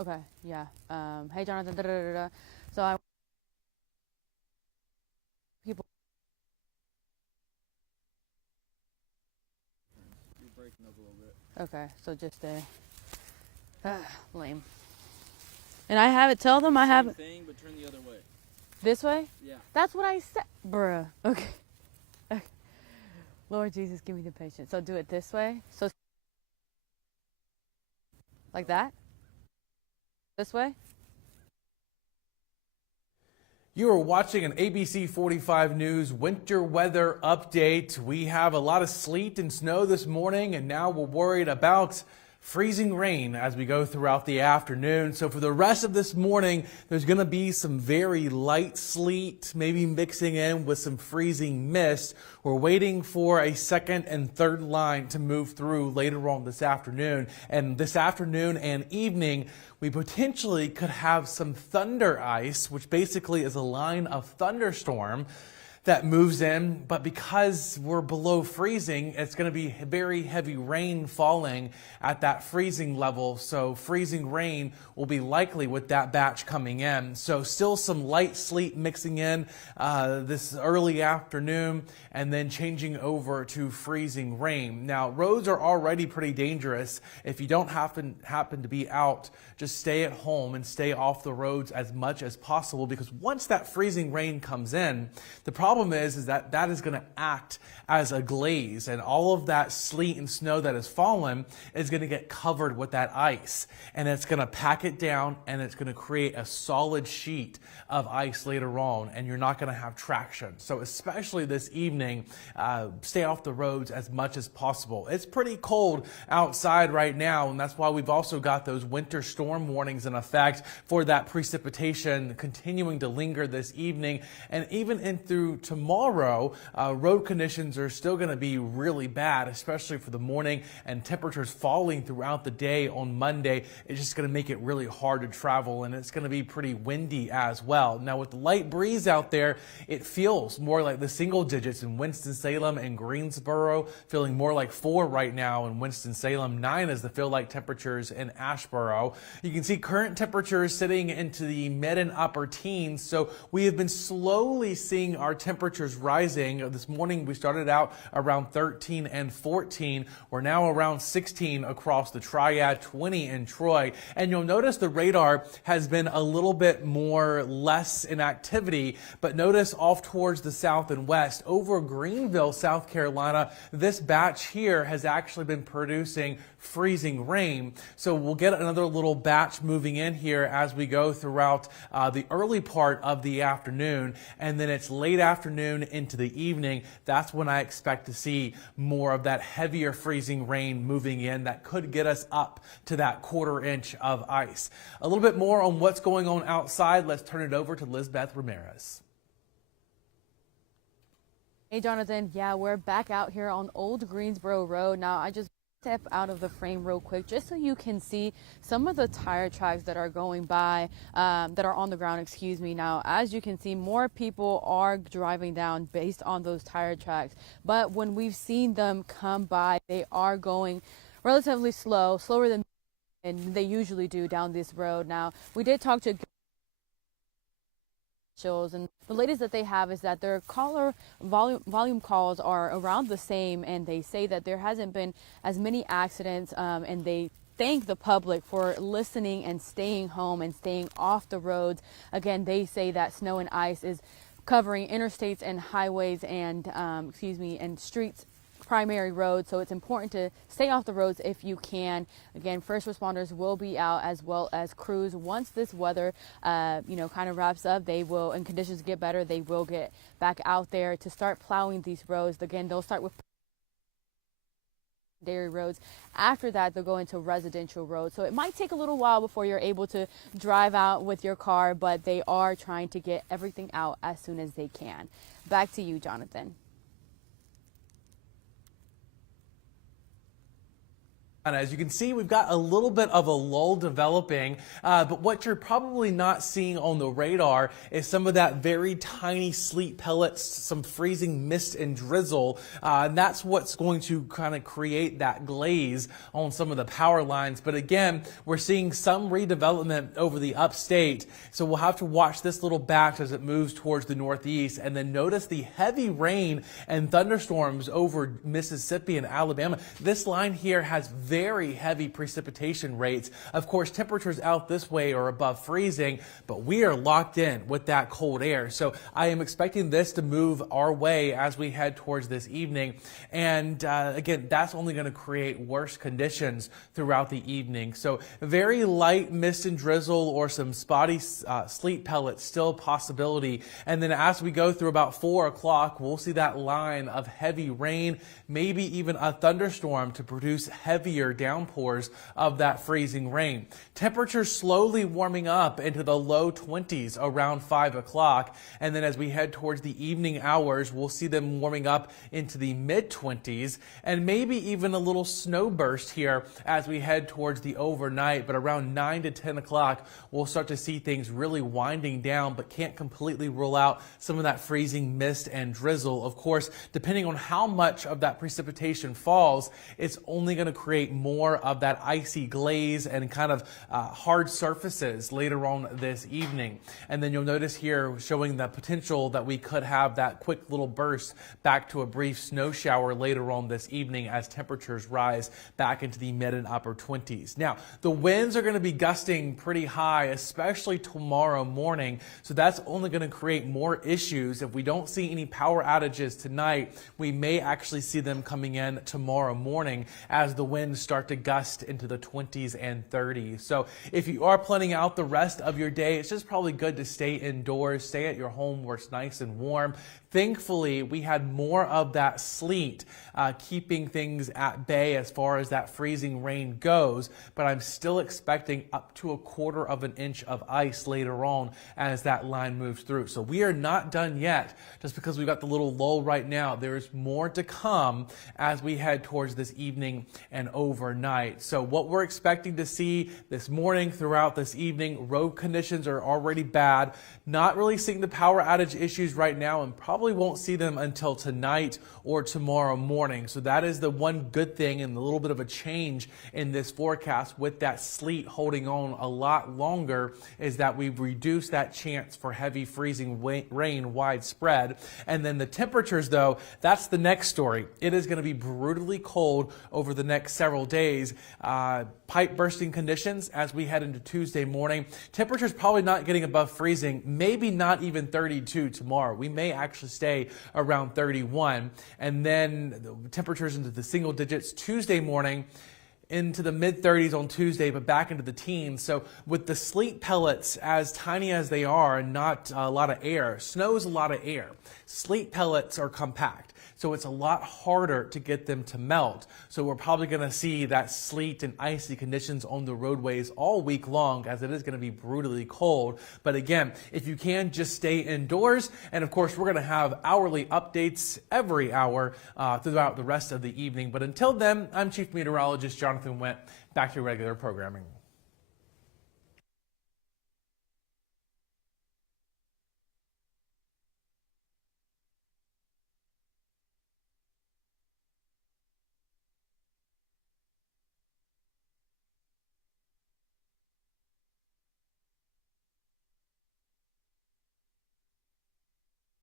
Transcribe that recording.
Okay, yeah. Hey, Jonathan. Da, da, da, da. So I people. You're breaking up a little bit. Okay, so just lame. And I have it. Tell them I have Same it thing, but turn the other way. this way. Yeah. That's what I said, bruh. Okay. Okay. Lord Jesus, give me the patience. So do it this way. So like that. This way. You are watching an ABC 45 News winter weather update. We have a lot of sleet and snow this morning, and now we're worried about freezing rain as we go throughout the afternoon. So for the rest of this morning, there's going to be some very light sleet, maybe mixing in with some freezing mist. We're waiting for a second and third line to move through later on this afternoon. And this afternoon and evening, we potentially could have some thunder ice, which basically is a line of thunderstorm that moves in, but because we're below freezing, it's going to be very heavy rain falling at that freezing level. So freezing rain will be likely with that batch coming in. So still some light sleet mixing in this early afternoon and then changing over to freezing rain. Now, roads are already pretty dangerous. If you don't happen to be out, just stay at home and stay off the roads as much as possible, because once that freezing rain comes in, the problem is that that is going to act as a glaze, and all of that sleet and snow that has fallen is going to get covered with that ice, and it's going to pack it down, and it's going to create a solid sheet of ice later on, and you're not going to have traction. So especially this evening, stay off the roads as much as possible. It's pretty cold outside right now, and that's why we've also got those winter storm warnings in effect for that precipitation continuing to linger this evening, and even in through tomorrow. Road conditions are still going to be really bad, especially for the morning, and temperatures falling throughout the day on Monday. It's just going to make it really hard to travel, and it's going to be pretty windy as well. Now, with the light breeze out there, it feels more like the single digits in Winston-Salem and Greensboro, feeling more like 4 right now in Winston-Salem. 9 is the feel-like temperatures in Asheboro. You can see current temperatures sitting into the mid and upper teens, so we have been slowly seeing our temperatures rising. This morning we started out around 13 and 14. We're now around 16 across the Triad, 20 in Troy. And you'll notice the radar has been a little bit less in activity, but notice off towards the south and west over Greenville, South Carolina, this batch here has actually been producing freezing rain. So we'll get another little batch moving in here as we go throughout the early part of the afternoon, and then it's late afternoon into the evening. That's when I expect to see more of that heavier freezing rain moving in that could get us up to that 1/4 inch of ice. A little bit more on what's going on outside. Let's turn it over to Lizbeth Ramirez. Hey, Jonathan. Yeah, we're back out here on Old Greensboro Road. Now, I just step out of the frame real quick just so you can see some of the tire tracks that are going by, that are on the ground, excuse me. Now, as you can see, more people are driving down based on those tire tracks. But when we've seen them come by, they are going relatively slower than they usually do down this road. Now, we did talk to and the latest that they have is that their caller volume calls are around the same, and they say that there hasn't been as many accidents, and they thank the public for listening and staying home and staying off the roads. Again, they say that snow and ice is covering interstates and highways and and streets, primary roads, so it's important to stay off the roads if you can. Again, first responders will be out, as well as crews. Once this weather kind of wraps up, they will, and conditions get better, they will get back out there to start plowing these roads. Again, they'll start with dairy roads. After that, they'll go into residential roads, so it might take a little while before you're able to drive out with your car, but they are trying to get everything out as soon as they can. Back to you, Jonathan. As you can see, we've got a little bit of a lull developing, but what you're probably not seeing on the radar is some of that very tiny sleet pellets, some freezing mist and drizzle, and that's what's going to kind of create that glaze on some of the power lines. But again, we're seeing some redevelopment over the upstate, so we'll have to watch this little batch as it moves towards the northeast, and then notice the heavy rain and thunderstorms over Mississippi and Alabama. This line here has very heavy precipitation rates. Of course, temperatures out this way are above freezing, but we are locked in with that cold air. So I am expecting this to move our way as we head towards this evening. And again, that's only going to create worse conditions throughout the evening. So very light mist and drizzle or some spotty sleet pellets still a possibility. And then as we go through about 4 o'clock, we'll see that line of heavy rain, maybe even a thunderstorm to produce heavier downpours of that freezing rain. Temperatures slowly warming up into the low 20s around 5 o'clock. And then as we head towards the evening hours, we'll see them warming up into the mid-20s and maybe even a little snow burst here as we head towards the overnight. But around 9 to 10 o'clock, we'll start to see things really winding down, but can't completely rule out some of that freezing mist and drizzle. Of course, depending on how much of that precipitation falls, it's only going to create more of that icy glaze and kind of hard surfaces later on this evening. And then you'll notice here showing the potential that we could have that quick little burst back to a brief snow shower later on this evening as temperatures rise back into the mid and upper 20s. Now, the winds are going to be gusting pretty high, especially tomorrow morning. So that's only going to create more issues. If we don't see any power outages tonight, we may actually see them coming in tomorrow morning as the winds start to gust into the 20s and 30s. So if you are planning out the rest of your day, it's just probably good to stay indoors, stay at your home where it's nice and warm. Thankfully, we had more of that sleet keeping things at bay as far as that freezing rain goes, but I'm still expecting up to 1/4 of an inch of ice later on as that line moves through. So we are not done yet just because we've got the little lull right now. There is more to come as we head towards this evening and overnight. So what we're expecting to see this morning throughout this evening, road conditions are already bad. Not really seeing the power outage issues right now and probably won't see them until tonight or tomorrow morning. So that is the one good thing and a little bit of a change in this forecast with that sleet holding on a lot longer is that we've reduced that chance for heavy freezing rain widespread. And then the temperatures, though, that's the next story. It is going to be brutally cold over the next several days. Pipe bursting conditions as we head into Tuesday morning. Temperatures probably not getting above freezing, maybe not even 32 tomorrow. We may actually stay around 31. And then the temperatures into the single digits Tuesday morning, into the mid-30s on Tuesday, but back into the teens. So with the sleet pellets as tiny as they are and not a lot of air, snow is a lot of air. Sleet pellets are compact, so it's a lot harder to get them to melt. So we're probably going to see that sleet and icy conditions on the roadways all week long as it is going to be brutally cold. But again, if you can, just stay indoors. And of course, we're going to have hourly updates every hour throughout the rest of the evening. But until then, I'm Chief Meteorologist Jonathan Went. Back to regular programming.